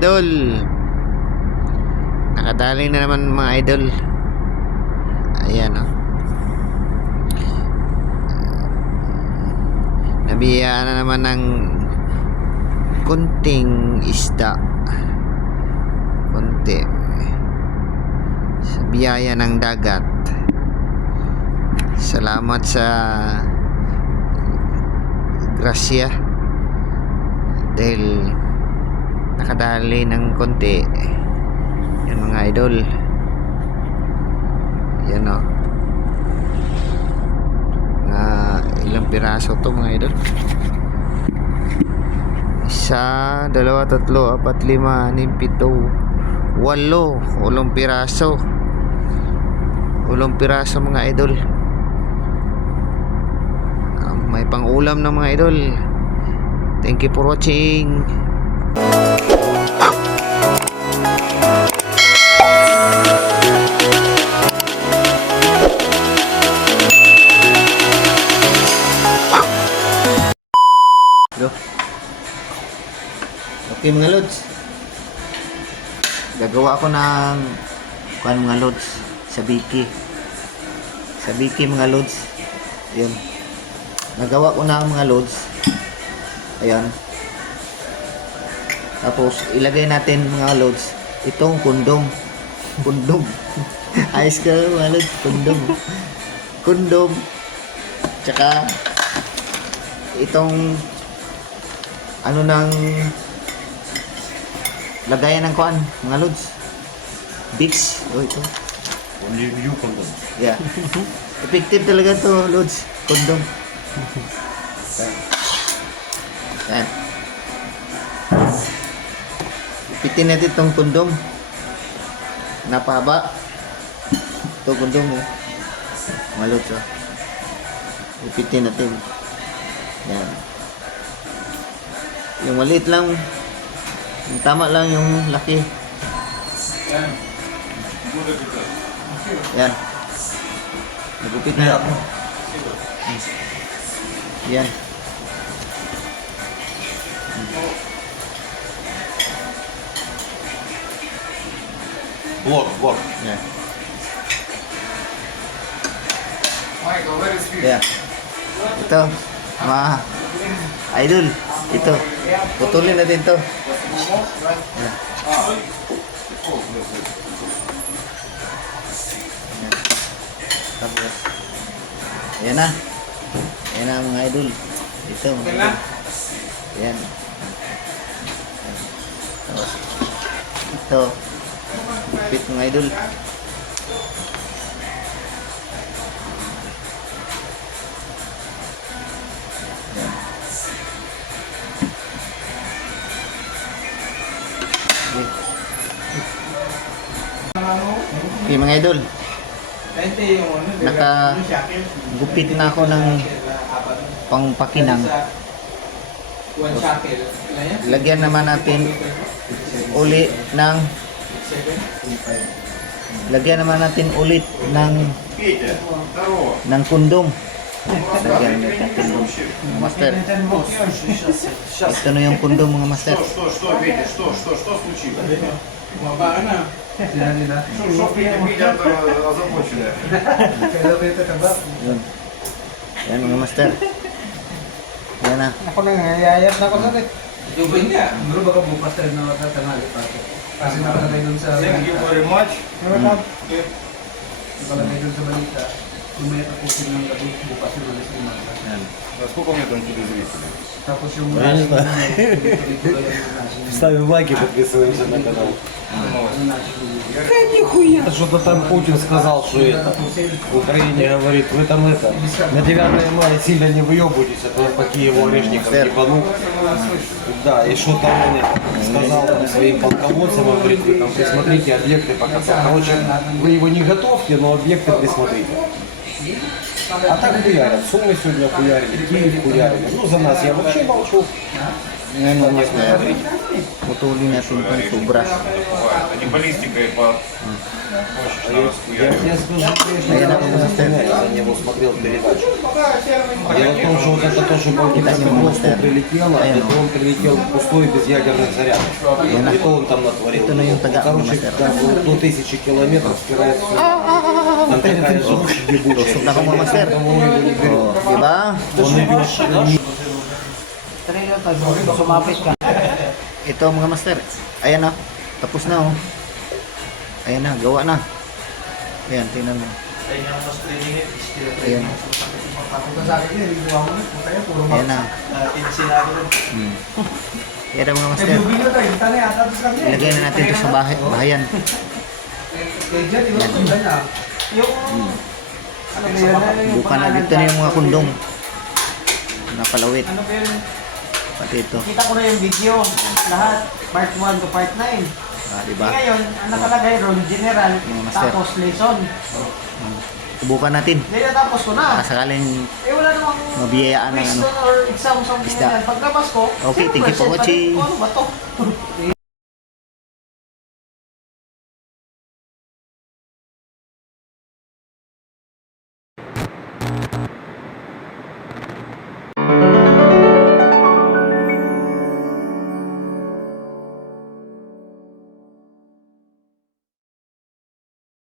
idol. Nakadali na naman mga idol. Ayan o. Nabiyaan na naman ng kunting isda. Kunti. Sa biyaya ng dagat. Salamat sa grasya dahil nakadali ng konti. Yan mga idol. Yan o. Ilang piraso to mga idol? Isa, dalawa, tatlo, apat, lima, anim, pito, walo. Walong piraso. Walong piraso mga idol. May pang-ulam na mga idol. Thank you for watching. Okay mga lods, gagawa ako ng mga lods sa biki. Sa biki mga lods. Yun. Nagawa ko na ang mga loads. Ayan. Tapos ilagay natin mga loads itong kondom. Kondom. Ayos ka mga loads. Kondom. Kondom. Tsaka itong ano nang lagayan ng kuan mga loads. Vicks. Oh ito. Only you condom. Yeah. Effective talaga to loads. Kondom. Yan. Ipitin natin itong kondom. Napahaba. Ito kondom oh. Malot oh. Ipitin natin. Yan. Yung maliit lang. Yung tama lang yung laki. Yan. Nagupit na ako. Yan. Work. Yan. Yeah. Ito, mga idol, ito. Putulin natin to. Yan. Yan. Tapos, ayan na. Ayan na mga idol. Ito mga idol. Ayan. Tapos, ito. Ipit mga idol. Ayan. Okay mga idol. Nakagupit na ako ng pangpakinang. Lagyan naman natin uli ng kondom. Lagyan natin master. Ito na yung kondom mga master. Yan mga master. Yan na. Ako nang ngayayat na ako sa rin. Tubig niya. Meron baka bukas tayo na tangali pa ito. Kasi nakalagay dun sa... Thank you very much. Nakalagay dun sa balita. Umaya tapusin ng gabi. Bukas yung alas umaga. Yan. Сколько у меня там тебе зрителей? Tapos yung... Я не знаю. Ставим лайки, подписываемся на канал. Да нихуя! Что-то там Путин сказал, что это в Украине говорит, вы там это на 9 мая сильно не выебывайтесь, а то по Киеву орешников ебанут. Да, и что там он сказал там, своим полководцам, он говорит, вы там присмотрите объекты пока. Короче, вы его не готовьте, но объекты присмотрите. А так хуярят. Суммы сегодня хуярили, Киев хуярили. Ну, за нас я вообще молчу. Ngayon mga Нет, master, putulin natin itong sobra. Они баллистикой по Я тебе скажу, конечно, Я я на на него смотрел передачу. Дело в том, что вот это то, что Балтика не просто мастер. прилетело, Ayun, это он прилетел пустой без ядерных зарядов. Yan. И то он там натворил. Ito na yung taga Короче, master. да, до 1000 километров стирает все. Там такая желчь ебучая. Tusok na ako mga master. Никому его не берет. Oh, diba? Он идет, Sumapit ka. Ito mga master. Ayan na. Tapos na oh. Ayan na, gawa na. Ayan, tingnan mo. Ayan. Papunta sa akin yun, iguwa mo na. Punta yun, puro Ayan na. Hmm. Ayan na mga master. Nag-ubi na tayo, tani ata sa kanya. Ilagay na natin ito sa bahayan. Kaya dyan, inusundan na. Yung... Ano ba yun? Buka na dito na yung mga kundong. Napalawit. Ano ba yun? Pati ito. Kita ko na yung video, lahat, part 1 to part 9. Ah, diba? Ngayon, ang nakalagay ron, general, Mga master. tapos lesson. Subukan natin. Hindi natapos ko na. Sakaling Eh wala namang mabiyayaan ng ano. question or exam something Isda. na yan. Paglabas ko, Okay, siyempre, thank you for set pa watching. rin ko, ano ba to?